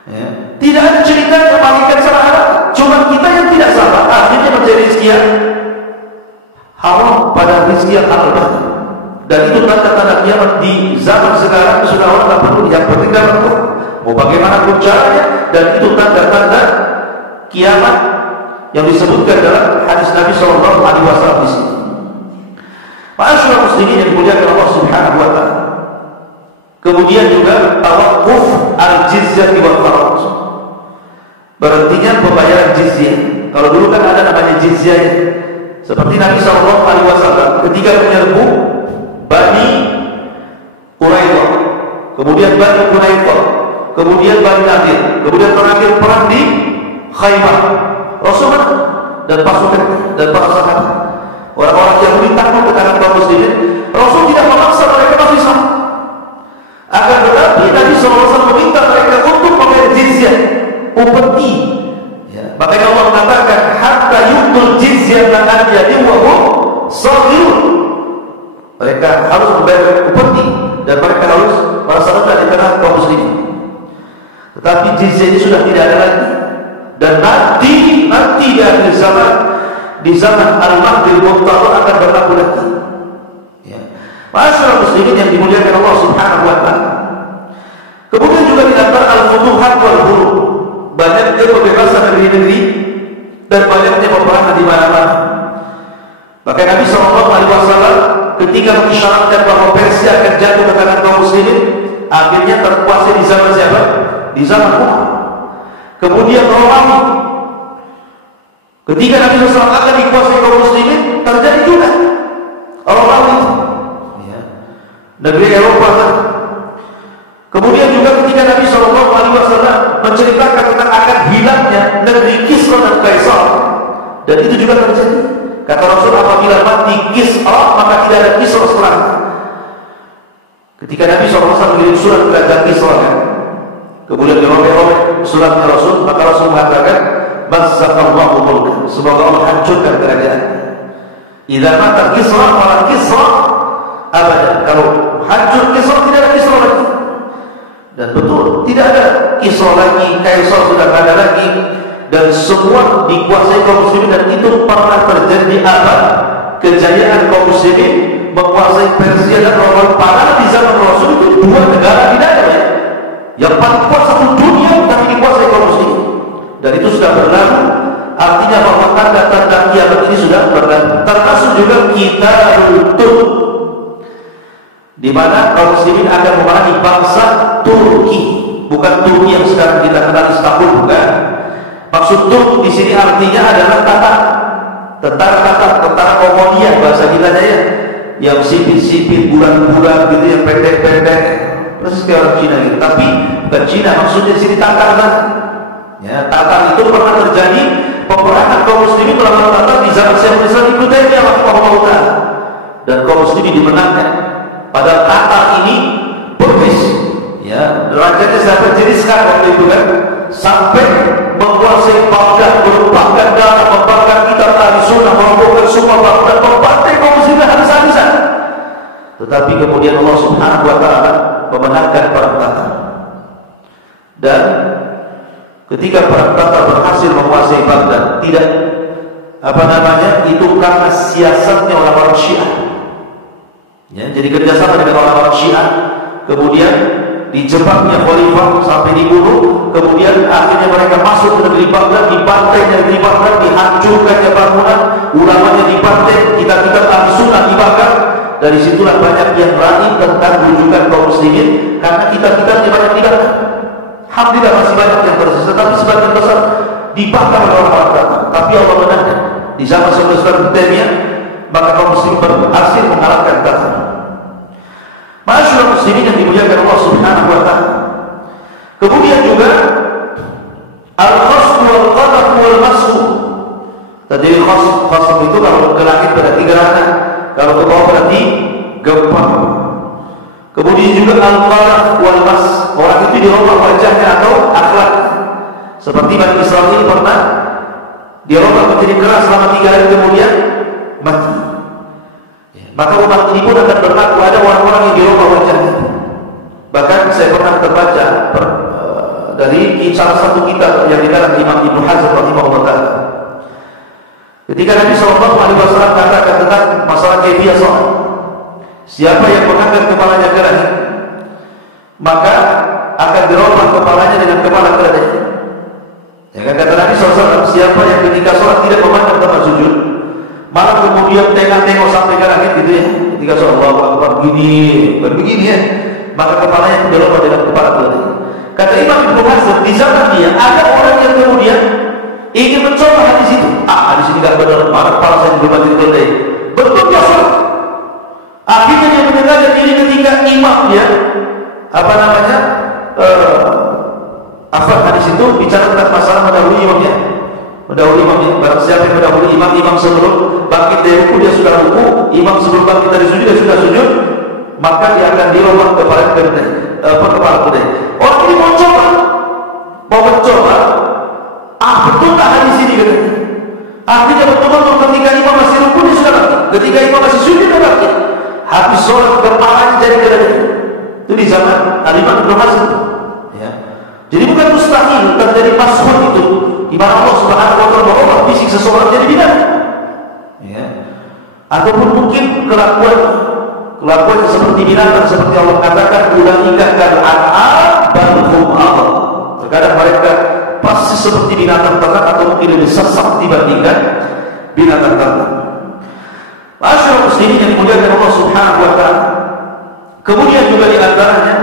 Ya. Tidak ada ceritanya malaikat salah alamat. Cuma kita yang tidak sabar, akhirnya menjadi rizki yang haram pada rizki yang halal. Dan itu tanda-tanda kiamat di zaman sekarang. Sudah orang tak perlu yang penting dalam Quran. Mau bagaimana pun caranya. Dan itu tanda-tanda kiamat yang disebutkan dalam hadis Nabi SAW di sini. Ma'asyiral muslimin yang dimuliakan Allah Subhanahu wa taala. Kemudian juga tawaqquf al-jizyah wal faraj. Berhentinya pembayaran jizyah. Kalau dulu kan ada namanya jizyah. Seperti Nabi SAW ketika menyerbu Bani Quraidah, kemudian Bani Quraidah, kemudian Bani Nadir, kemudian terakhir perang di Khaybar. Rasulullah dan pasukan dan para sahabat, orang-orang Yahudi takut kepada kaum muslimin. Rasul tidak memaksa mereka masuk Islam. Akan tetapi Nabi SAW meminta mereka untuk membayar jizyah, upeti. Ya. Makanya Allah mengatakan, hatta yu'tul jizyah an yadin wa hum saghirun. Mereka harus membayar upeti dan mereka harus merasa rendah di tengah kaum muslimin. Tetapi jizyah ini sudah tidak ada lagi. Dan nanti di akhir zaman, di zaman Al-Mahdil Muntadhar akan berlaku lagi. Ya. Ma'asyiral muslimin yang dimuliakan Allah Subhanahu wa taala. Kemudian juga di antara al-futuhat wal huruf, banyaknya pembebasan negeri-negeri dan banyaknya peperangan di mana-mana. Maka Nabi SAW ketika mengisyaratkan bahwa Persia akan jatuh ke tangan kaum muslimin, akhirnya terkuasai di zaman siapa? Di zaman Umar. Kemudian Romawi, ketika Nabi SAW akan dikuasai kaum muslimin, terjadi juga Romawi, ya. Negeri Eropa. Kemudian juga ketika Nabi SAW menceritakan tentang akan hilangnya negeri Kisra dan Kaisar, dan itu juga terjadi. Kata Rasul, apabila mati Kisra, maka tidak ada Kisra setelahnya. Ketika Nabi SAW mengirim surat ke kerajaan Kisra, kan? Kemudian dirobek-robek suratnya Rasul, maka Rasul mengatakan, "Mazzaqallahu mulkan." Semoga Allah hancurkan kerajaan. Idza mata Kisra, maka Kisra abada. Kalau hancur Kisra, tidak ada Kisra lagi. Dan betul, tidak ada Kisra lagi, Kaisar sudah tidak ada lagi. Dan semua dikuasai kaum muslimin, dan itu pernah terjadi di abad kejayaan kaum muslimin menguasai Persia dan Romawi. Padahal di zaman Rasul itu dua negara tidak ada, ya. Yang paling kuat satu dunia tapi dikuasai kaum muslimin. Dan itu sudah berlalu. Artinya bahwa tanda-tanda kiamat ini sudah berlalu. Termasuk juga kita runtuh, di mana kaum muslimin akan memerangi bangsa Turki, bukan Turki yang sekarang kita kenal Istanbul, bukan. Maksud Turk di sini artinya adalah tentara Mongolia bahasa kita ya, yang sipit-sipit, bulan-bulan gitu, yang pendek-pendek, persis kayak orang Cina gitu. Tapi bukan Cina, maksudnya di sini Tatar kan. Ya, Tatar itu pernah terjadi peperangan kaum muslimin melawan Tatar di zaman Syekh Islam Ibnu Taimiyah rahimahullah, dan kaum muslimin dimenangkan. Padahal Tatar ini berbis, ya, rajanya sampai jeniskan waktu itu kan, sampai menguasai Baghdad, menumpahkan darah, membakar kitab Ahli Sunnah, merobohkan semua Baghdad, membantai kaum muslimin habis-habisan. Tetapi kemudian Allah Subhanahu wa taala memenangkan perang Tatar. Dan ketika perang Tatar berhasil menguasai Baghdad, tidak itu karena siasatnya orang-orang Syiah. Ya, jadi kerjasama dengan orang-orang Syiah, kemudian dijebaknya khalifah sampai dibunuh, kemudian akhirnya mereka masuk ke negeri Baghdad, dibantai negeri Baghdad, dihancurkannya bangunan, ulamanya dibantai, kitab-kitab ahli sunnah dibakar. Dari situlah banyak yang berani tentang rujukan kaum muslimin, karena kitab-kitabnya banyak dibakar. Alhamdulillah masih banyak yang tersisa, tapi sebagian besar dibakar oleh orang-orang kafir. Tapi Allah menangkan di zaman Islam Taimiyah, maka kaum muslimin berhasil mengalahkan kafir. Masyaallah muslimin yang dimuliakan Allah Subhanahu wa taala. Kemudian juga al-khasf wal qadaf wal masfu. Tadi khasf itu kalau ke langit berarti gerhana, kalau ke bawah berarti gempa. Kemudian juga al-qadaf wal mas, orang itu dirubah wajahnya atau akhlak. Seperti Bani Israil pernah dirubah menjadi keras selama 3 hari kemudian mati. Maka umat ini pun akan berlaku, ada orang-orang yang dirubah wajahnya. Bahkan saya pernah terbaca dari salah satu kitab yang dikarang Imam Ibnu Hazm rahimahullah taala. Ketika Nabi SAW katakan tentang masalah kaifiyah salat, siapa yang mengangkat kepalanya ke langit, maka akan dirubah kepalanya dengan kepala ke langit. Ya kan, kata Nabi SAW, siapa yang ketika sholat tidak memandang tempat sujud, malah kemudian tengok sampai ke langit gitu ya, ketika sholat Allahu Akbar begini ya, maka kepalanya itu dirubah dengan kepala ke langit. Kata Imam Ibnu Hazm, di zaman dia ada orang yang kemudian ingin mencoba hadis itu. Hadis ini tidak benar, mana kepala saya belum mati ke betul dia sholat. Akhirnya dia mendengarkan diri ketika imam dia hadis itu bicara tentang masalah mendahului imamnya. Barang siapa yang mendahului imam sebelum bangkit dari ruku dia sudah ruku, imam sebelum bangkit dari sujud dia sudah sujud, maka dia akan dirubah kepala kedai. Orang ini mau mencoba, betulkah hadis ini katanya? Akhirnya betul-betul ketika imam masih ruku dia sudah bangkit, ketika imam masih sujud dia bangkit. Habis sholat kepalanya jadi kedai. Itu di zaman Al-Imam Ibnu Hazm. Ya. Jadi bukan mustahil terjadi masbut itu, di mana Allah Subhanahu wa taala merubah fisik seseorang jadi binatang. Ya. Ataupun mungkin kelakuan seperti binatang, seperti Allah katakan ulaika kal an'am bal hum adall. Terkadang mereka pasti seperti binatang ternak atau mungkin lebih sesat dibandingkan binatang ternak. Masyaallah muslimin yang dimuliakan Allah Subhanahu wa taala. Kemudian juga di antaranya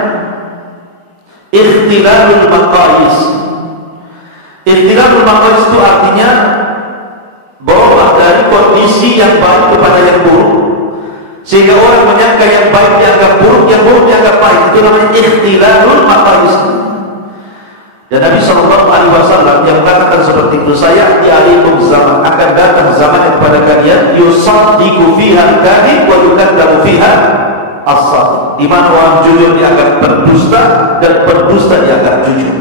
ikhtilalul maqayis. Ikhtilalul maqayis itu artinya berubah dari kondisi yang baik kepada yang buruk, sehingga orang menyangka yang baik dianggap buruk, yang buruk dianggap baik. Itu namanya ikhtilalul maqayis. Dan Nabi SAW yang mengatakan seperti itu, saya di alaikum zaman, akan datang zaman kepada kalian yusaddiqu fiha al-kadhib wa yukadzabu fiha as-shadiq, di mana orang jujur dianggap berdusta dan berdusta dianggap jujur.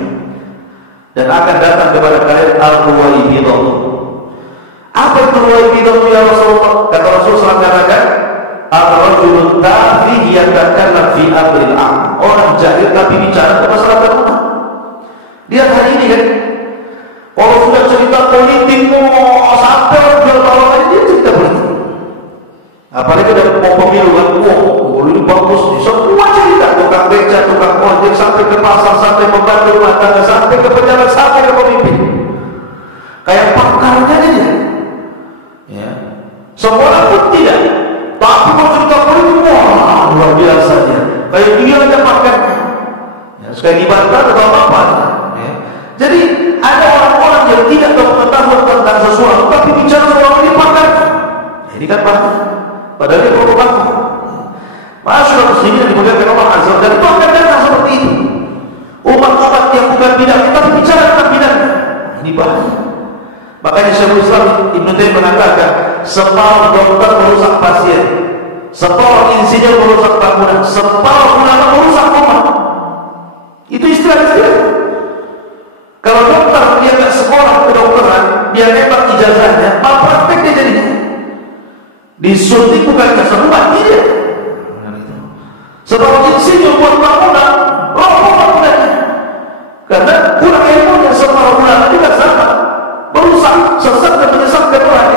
Dan akan datang kepada kalian al-ruwaibidah. Apa itu ruwaibidah ya Rasulullah? Kata Rasulullah katakan ar-rajulun tafih yatakallam fi amril am. Orang jahil tapi bicara tentang masalah tertentu. Lihat hari ini kan, kalau sudah cerita politik sampai bertahun hari dia cerita politik. Apalagi ada mau pemilu kan, ini bagus nih, semua cerita, tukang beca, tukang ojek, sampai ke pasar, sampai membantu rumah tangga, sampai ke pejabat, sampai ke pemimpin. Kayak pakarnya dia. Ya. Semua pun tidak. Tapi kalau cerita politik, luar biasa dia. Kayak dia aja pakarnya. Ya, sekali dibantah atau apa-apa. Jadi ada orang-orang yang tidak tahu tentang sesuatu, tapi bicara sesuatu ini pakar. Ini kan pakar. Padahal dia perlu pakar. Masyaallah muslimin yang dimuliakan Allah Azza wa Jalla, itu akan datang seperti itu. Umat-umat yang bukan bidang, tapi bicara tentang bidang. Ini bahaya. Makanya Syekhul Islam Ibnu Taimiyah mengatakan, separuh dokter merusak pasien, separuh insinyur merusak bangunan, separuh ulama merusak umat. Itu istilah-istilah. Kalau dokter dia nggak sekolah kedokteran, dia hebat ijazahnya, mal praktek dia jadinya. Disuntik bukan kasar rumah dia. Sebab insinyur buat bangunan, roboh bangunannya. Karena kurang ilmunya, separuh ulama juga sama, merusak, sesat dan menyesatkan orang.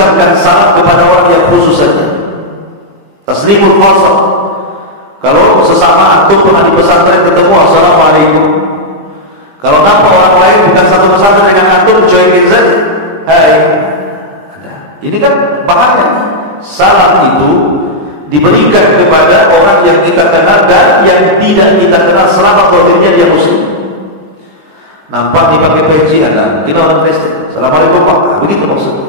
mengucapkan salam kepada orang yang khusus saja. Taslimul khasah. Kalau sesama antum pernah di pesantren ketemu, assalamualaikum. Kalau nampak orang lain bukan satu pesantren dengan antum, cuekin saja. Hai. Ini kan bahaya. Salam itu diberikan kepada orang yang kita kenal dan yang tidak kita kenal selama zahirnya dia muslim. Nampak dipakai peci, ada kita orang Kristen. Assalamualaikum Pak. Begitu maksudnya.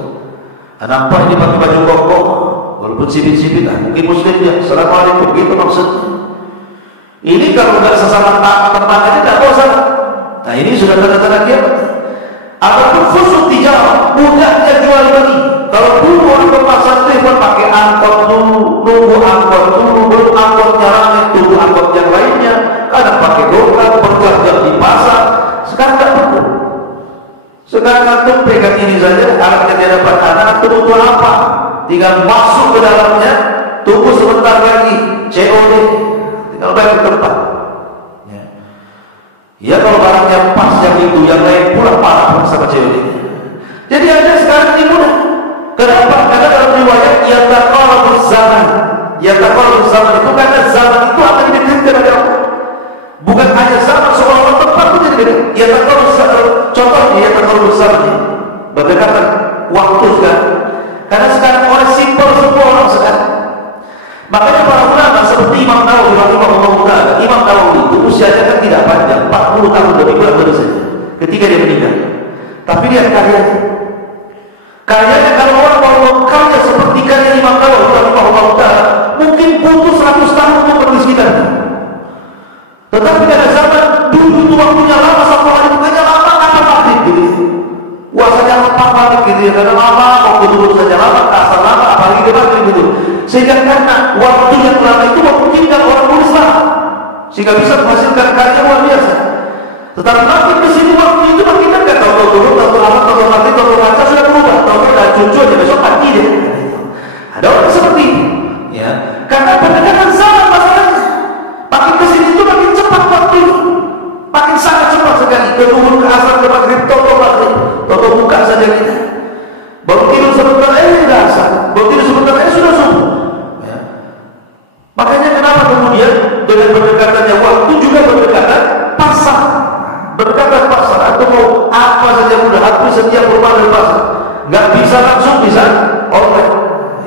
Nampak ini pakai baju koko, walaupun sipit-sipit, mungkin muslim dia. Assalamualaikum. Begitu maksudnya. Ini kalau nggak sesama teman aja tidak bosan. Nah ini sudah tanda-tanda kiamat. Ataupun khusus tijarah, mudahnya jual beli. Kalau dulu orang ke pasar itu pakai angkot dulu, nunggu angkot dulu, belum angkotnya ramai, tunggu angkot yang lainnya. Kadang pakai gokar, berjam-jam di pasar. Sekarang tidak perlu. Sekarang antum pegang ini saja, alatnya dia dapat anak, antum butuh apa? Tinggal masuk ke dalamnya, tunggu sebentar lagi, COD, tinggal balik ke tempat. Ya kalau barangnya pas yang itu, yang lain pula parah sama COD. Jadi ada sekarang ini mudah. Kenapa? Karena dalam riwayat yataqarrabuz zaman. Yataqarrabuz zaman itu karena zaman itu akan didekatkan oleh Allah. Bukan hanya zaman seolah-olah tempat itu jadi dekat. Yataqarrabuz zaman. Contohnya yataqarrabuz zaman. Berdekatan waktu sekarang. Karena sekarang orang simpel semua orang sekarang. Makanya para ulama seperti Imam Nawawi rahimahullah taala. Imam Nawawi itu usianya kan tidak panjang, 40 tahun lebih kurang dari saja ketika dia meninggal. Tapi dia karyanya kalau orang mau mengkarya seperti karya Imam Nawawi rahimahullah taala, mungkin butuh 100 tahun untuk menulis kitab. Tetapi pada zaman dulu itu waktunya lama, satu hari bukannya lama, apa maghrib gitu. Puasanya lepas maghrib gitu ya, karena lama, waktu dulu saja lama, asal lama, apalagi di maghrib gitu. Sehingga karena waktu yang lama itu memungkinkan orang tulis lama, sehingga bisa menghasilkan karya luar biasa. Tetapi makin kesini waktu itu makin dekat, tahu dulu, tahu lama, tahu mati, tahu baca sudah berubah, tahu dan cucu aja besok mati deh. Ada orang seperti itu, ya. Karena pendekatan zaman masalahnya. Makin kesini itu makin cepat waktu itu, makin sangat cepat sekali. Ke duhur, ke asar, ke maghrib, toto maghrib, toto buka saja kita. Baru tidur sebentar, sudah asar. Baru tidur sebentar, sudah subuh. Ya. Makanya kenapa kemudian dengan berdekatannya waktu juga berdekatan pasar. Berdekatan pasar, atau mau apa saja mudah, hampir setiap rumah dan pasar. Nggak bisa langsung, bisa online.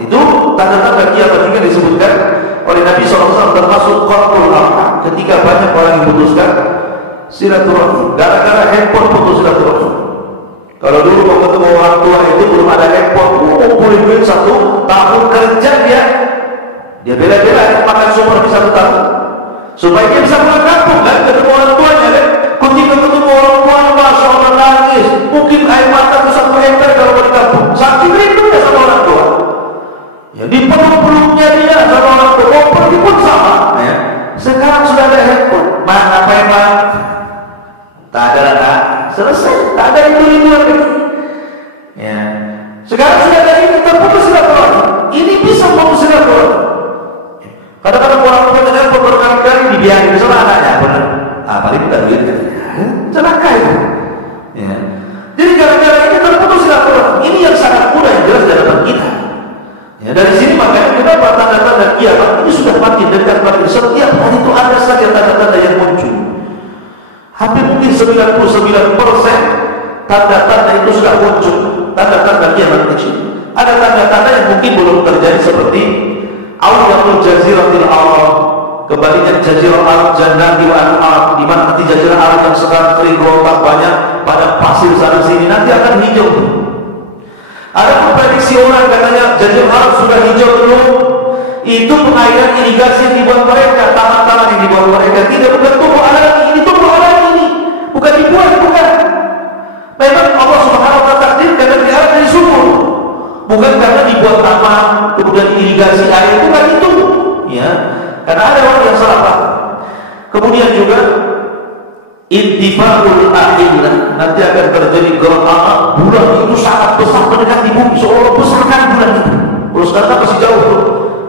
Itu tanda-tanda kiamat juga disebutkan oleh Nabi SAW, termasuk qat'ul arham, ketika banyak orang yang memutuskan silaturahmi gara-gara handphone putus silaturahmi. Kalau dulu mau ketemu orang tua itu belum ada handphone, kumpulin duit 1 tahun kerja dia bela-bela makan sumber di 1 tahun supaya dia bisa pulang kampung kan, ketemu orang tuanya kan. Ketika ketemu orang tuanya, masya Allah nangis, mungkin air mata itu 1 hektar kalau di kampung, saking rindunya sama orang tua. Ya, di peluk-peluknya dia sama orang tua, mau pergi pun sama. Ya. Sekarang sudah ada handphone, mana apa yang mana? Tak ada lah, selesai, tak ada itu lagi. Ya. Sekarang sudah ada ini, terputus silaturahmi. Ini bisa memutus silaturahmi. Kadang-kadang orang tua dengan berkali-kali dibiarin sama anaknya, benar? Paling bukan duit kan? Celaka itu. Ya. Jadi gara-gara ini terputus silaturahmi. Ini yang sangat mudah yang jelas di hadapan kita. Ya, dari sini makanya kenapa tanda-tanda kiamat ini sudah makin dekat, makin setiap hari itu ada saja tanda-tanda yang muncul. Hampir mungkin 99% tanda-tanda itu sudah muncul, tanda-tanda kiamat kecil. Ada tanda-tanda yang mungkin belum terjadi seperti Aulatul Jaziratil Arab, kembalinya Jazirah Arab, Jannati wa Al-Arab, di mana nanti Jazirah Arab yang sekarang sering rontak banyak pada pasir sana sini nanti akan hijau. Ada prediksi orang katanya Jazirah Arab sudah hijau belum? Itu pengairan irigasi yang dibuat mereka, taman-taman yang dibuat mereka, tidak bukan tumbuh alami, ini tumbuh alami ini, bukan dibuat, bukan. Memang Allah Subhanahu wa Ta'ala takdirkan dan diarah dari sumur, bukan karena dibuat taman kemudian irigasi air, bukan itu. Ya, karena ada orang yang salah paham. Kemudian juga intifa'ul ahillah, nanti akan terjadi gerhana bulan itu sangat besar mendekati bumi, seolah besar kan bulan itu. Kalau sekarang masih jauh tuh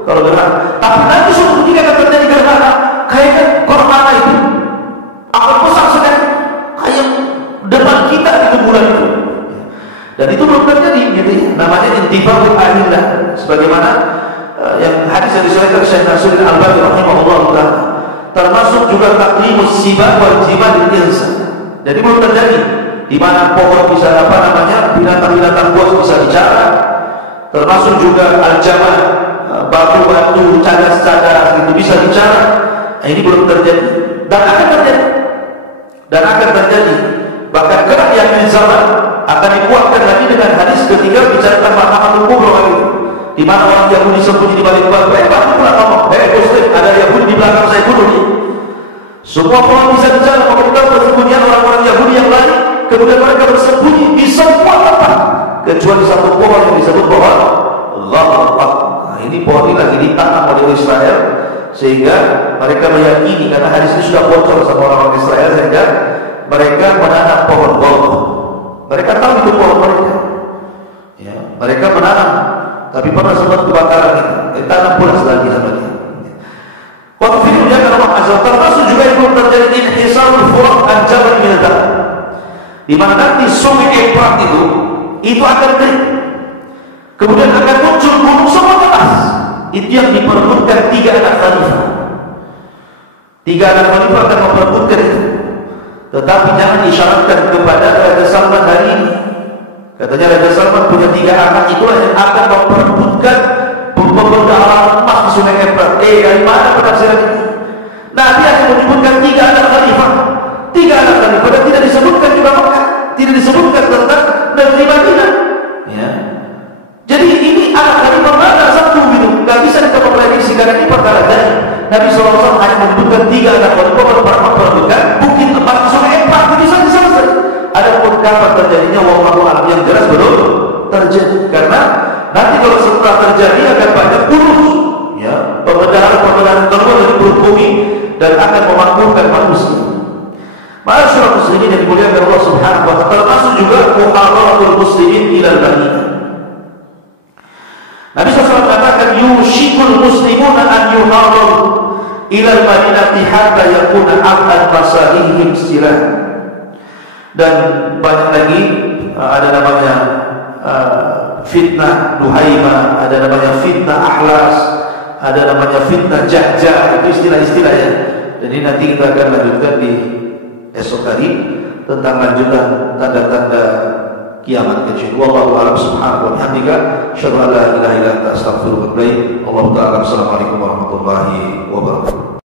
kalau gerhana, tapi nanti suatu ketika akan terjadi gerhana, kayaknya gerhana itu akan besar sekali, kayak depan kita itu bulan itu. Dan itu belum terjadi, gitu ya. Namanya intifa'ul sebagaimana yang hadis yang disebutkan Syekh Nasruddin Albani rahimahullah taala, termasuk juga taklimus sibah wal jima lil insan. Jadi belum terjadi di mana pohon bisa binatang-binatang buas bisa bicara, termasuk juga al-jamal, batu-batu, cadas-cadas itu bisa bicara. Ini belum terjadi dan akan terjadi. Bahkan kelak di akhir zaman akan dikuatkan lagi dengan hadis ketiga bicara tentang mahkamatul kubra itu, di mana orang Yahudi sembunyi di balik batu. Bahkan pula ngomong, Muslim, ada Yahudi di belakang saya bunuh nih. Semua orang bisa bicara, memberitahu persembunyian orang-orang Yahudi yang lain. Kemudian mereka bersembunyi di semua tempat kecuali satu pohon yang disebut pohon Allah. Nah, ini pohon ini lagi ditanam oleh Israel, sehingga mereka meyakini, karena hadis ini sudah bocor sama orang-orang Israel, sehingga mereka menanam pohon Allah. Mereka tahu itu pohon mereka, ya, mereka menanam, tapi pernah sempat kebakaran itu, ditanam pula lagi sama dia. Waktu itu dia kata Allah Azza, termasuk juga yang belum terjadi inhisarul furat an-jabal min al-dhahab, di mana nanti sungai Efrat itu akan kering, kemudian akan muncul gunung semua keras. Itu yang diperebutkan 3 anak khalifah. 3 anak khalifah akan memperebutkan itu. Tetapi jangan disyaratkan kepada Raja Salman hari ini. Katanya Raja Salman punya 3 anak, itulah yang akan memperebutkan pembedahan emas di sungai Efrat. Dari mana penafsiran itu? Nabi akan menyebutkan 3 anak khalifah. 3 anak khalifah, dan tidak disebutkan juga Mekah, tidak disebutkan tentang negeri Madinah. Ya. Jadi ini anak khalifah mana satu gitu, nggak bisa kita memprediksi karena ini perkara dari Nabi SAW hanya menyebutkan 3 anak khalifah, memperebutkan bukit tempat di sungai Efrat, itu saja selesai. Adapun kapan terjadinya, wallahu a'lam, yang jelas belum terjadi, karena nanti kalau setelah terjadi akan banyak urus, ya, pembedahan terbuat dari perut bumi dan akan memakmurkan manusia. Ma'asyiral muslimin yang dimuliakan Allah Subhanahu wa ta'ala, termasuk juga muharramatul muslimin ilal Madinah. Nabi SAW mengatakan yushikul muslimuna an yuharram ilal Madinah hatta yakuna ab'ad masalihim silah. Dan banyak lagi ada namanya fitnah Duhaimah, ada namanya fitnah Ahlas, ada namanya fitnah Jahjah, itu istilah-istilah ya. Jadi nanti kita akan lanjutkan di esok hari tentang lanjutan tanda-tanda kiamat kecil. Wallahu a'lam subhanahu wa bihamdika, asyhadu an la ilaha illa anta, astaghfiruka wa atubu ilaik. Wallahu ta'ala. Assalamualaikum warahmatullahi wabarakatuh.